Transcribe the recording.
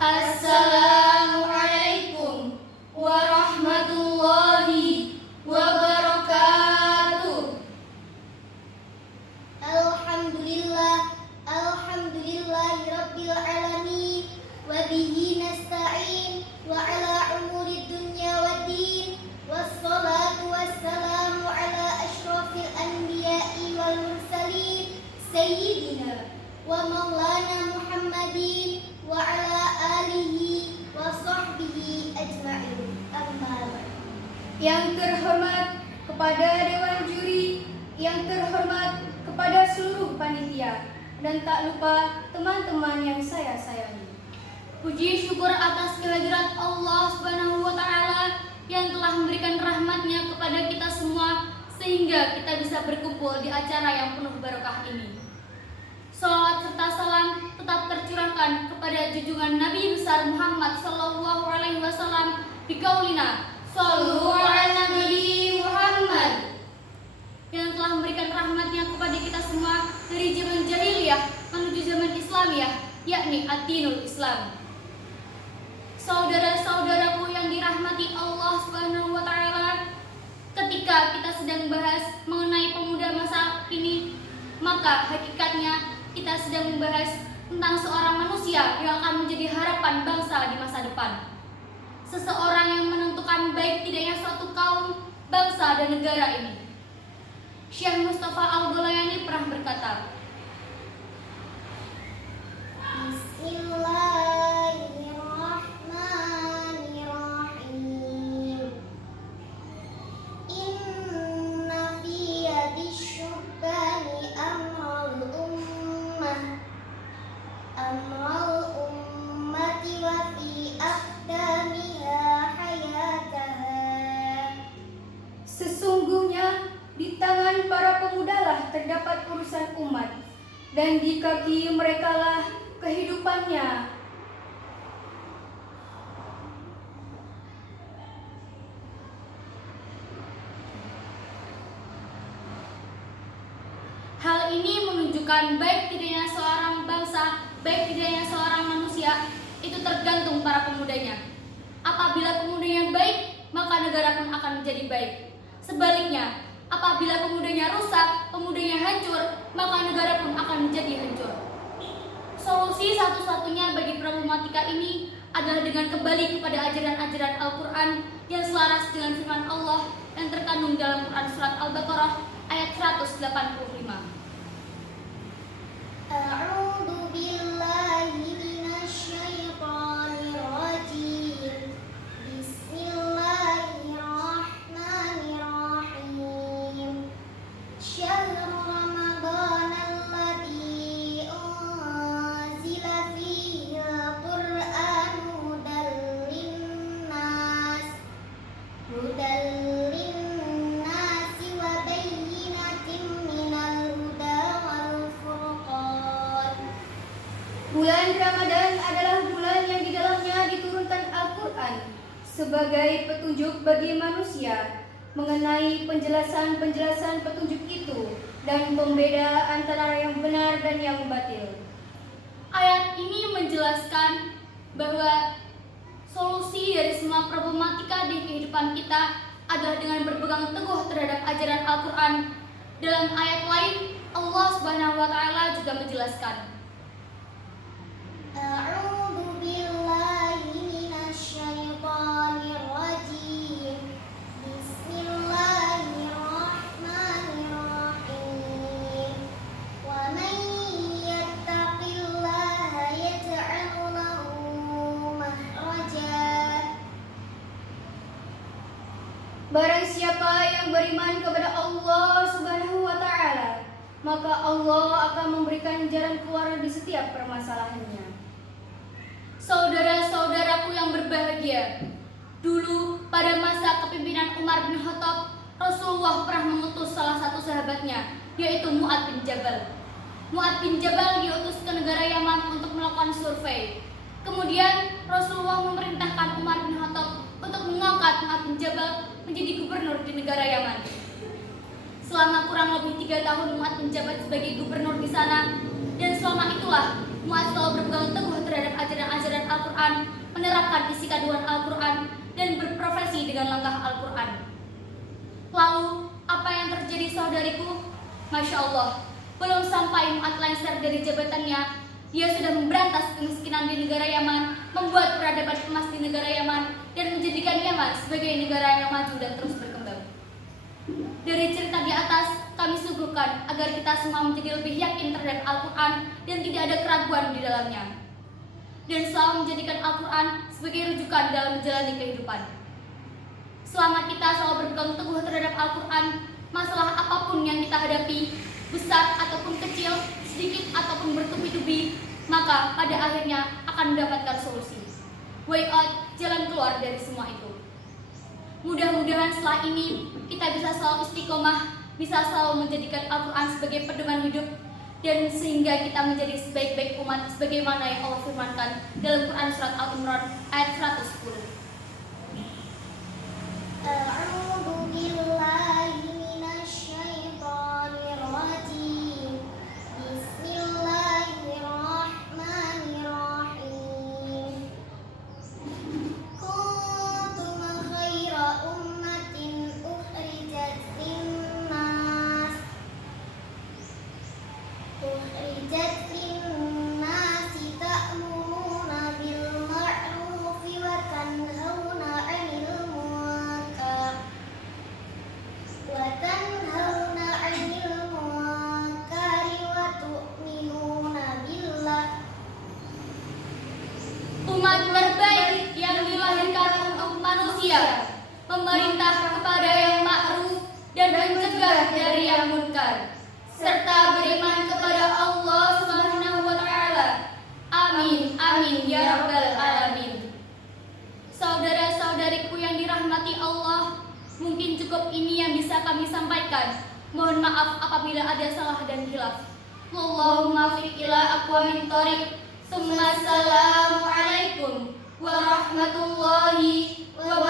Assalamualaikum warahmatullahi wabarakatuh. Alhamdulillahirabbil alamin wa bihi nasta'in wa ala umuri dunya waddin wassalatu wassalamu ala asyrafil anbiya'i wal mursalin sayyidina wa maulana Muhammadin wa ala alihi wa sahbihi ajma'in. Amma ba'd. Yang terhormat kepada Dewan Juri, yang terhormat kepada seluruh panitia, dan tak lupa teman-teman yang saya sayangi. Puji syukur atas kehadirat Allah Subhanahu wa Ta'ala yang telah memberikan rahmat-Nya kepada kita semua sehingga kita bisa berkumpul di acara yang penuh barokah ini. Salawat serta salam tetap tercurahkan kepada junjungan Nabi besar Muhammad sallallahu alaihi wasallam biqaulina shallu ala Nabi Muhammad, yang telah memberikan rahmat-Nya kepada kita semua dari zaman jahiliyah menuju zaman Islamiyah, yakni ad-dinul Islam. Saudara-saudaraku yang dirahmati Allah Subhanahu wa Ta'ala, ketika kita sedang bahas mengenai pemuda masa kini, maka hakikatnya kita sedang membahas tentang seorang manusia yang akan menjadi harapan bangsa di masa depan. Seseorang yang menentukan baik tidaknya suatu kaum, bangsa, dan negara ini. Syekh Mustafa Al-Gholayani pernah berkata, Bismillahirrahmanirrahim. Inna fi yadis syubbani amral ummati wa fi aqdamiha hayataha. Sesungguhnya di tangan para pemudalah terdapat urusan umat, dan di kaki merekalah kehidupannya. hal ini menunjukkan baik tidaknya seorang bangsa, baik tidaknya seorang manusia, itu tergantung para pemudanya. Apabila pemudanya baik, maka negara pun akan menjadi baik. Sebaliknya, apabila pemudanya rusak, pemudanya hancur, maka negara pun akan menjadi hancur. Solusi satu-satunya bagi problematika ini adalah dengan kembali kepada ajaran-ajaran Al-Quran yang selaras dengan firman Allah yang terkandung dalam Quran Surat Al-Baqarah ayat 185. A'udzu billahi minasy syaithanir rajim. Bismillahirrahmanirrahim. Syahrul Ramadan alladzi unzila fihi al-Qur'an hudan lin-nas wa bayyinatin minal huda wal furqan. Bulan Ramadan adalah bulan yang di dalamnya diturunkan Al-Quran sebagai petunjuk bagi manusia mengenai penjelasan-penjelasan petunjuk itu dan pembeda antara yang benar dan yang batil. Ayat ini menjelaskan bahwa solusi dari semua problematika di kehidupan kita adalah dengan berpegang teguh terhadap ajaran Al-Quran. Dalam ayat lain, Allah Subhanahu wa Ta'ala juga menjelaskan, A'udzu billahi minasy syaithanir rajim. Bismillahirrahmanirrahim. Wa man yattaqillaha yaj'al lahu makhraja. Barang siapa yang beriman kepada Allah Subhanahu wa Ta'ala, maka Allah akan memberikan jalan keluar di setiap permasalahannya. saudara-saudaraku yang berbahagia, dulu pada masa kepemimpinan Umar bin Khattab, Rasulullah pernah mengutus salah satu sahabatnya, yaitu Mu'adz bin Jabal. Mu'adz bin Jabal diutus ke negara Yaman untuk melakukan survei. Kemudian Rasulullah memerintahkan Umar bin Khattab untuk mengangkat Mu'adz bin Jabal menjadi gubernur di negara Yaman. Selama kurang lebih 3 tahun Mu'adz menjabat sebagai gubernur di sana, dan selama itulah Mu'adz selalu berpegang teguh terhadap ajaran-ajaran Al-Quran menerapkan isi kandungan Al-Quran, dan berprofesi dengan langkah Al-Quran. Lalu, apa yang terjadi saudariku? Masya Allah, belum sampai Mu'adh lengser dari jabatannya, dia sudah memberantas kemiskinan di negara Yaman, membuat peradaban emas di negara Yaman, dan menjadikan Yaman sebagai negara yang maju dan terus berkembang. Dari cerita di atas, kami suguhkan agar kita semua menjadi lebih yakin terhadap Al-Quran dan tidak ada keraguan di dalamnya, dan selalu menjadikan Al-Quran sebagai rujukan dalam menjalani kehidupan. Selama kita selalu berpegang teguh terhadap Al-Quran, masalah apapun yang kita hadapi, besar ataupun kecil, sedikit ataupun bertubi-tubi, maka pada akhirnya akan mendapatkan solusi. Way out, jalan keluar dari semua itu. Mudah-mudahan setelah ini kita bisa selalu istiqomah, bisa selalu menjadikan Al-Quran sebagai pedoman hidup, dan sehingga kita menjadi sebaik-baik umat sebagaimana yang Allah firmankan dalam Quran surat Al-Imran ayat 110. A'udzu billahi minasyaitonir rajim. Bismillahirrahmanirrahim. Kuntum khaira ummatin ukhrijat linnas ta'muruna bil ma'rufi wa tanhauna 'anil munkar wa tu'minuna billah. Umat terbaik yang dilahirkan untuk manusia, memerintah kepada yang ma'ruf dan mencegah dari yang munkar, serta beriman kepada Allah Subhanahu wa Ta'ala. Amin, amin ya Rabbal Alamin. Saudara-saudariku yang dirahmati Allah, mungkin cukup ini yang bisa kami sampaikan. Mohon maaf apabila ada salah dan khilaf. Allahumma fiq ila aqwamit thoriq. Assalamualaikum warahmatullahi wabarakatuh.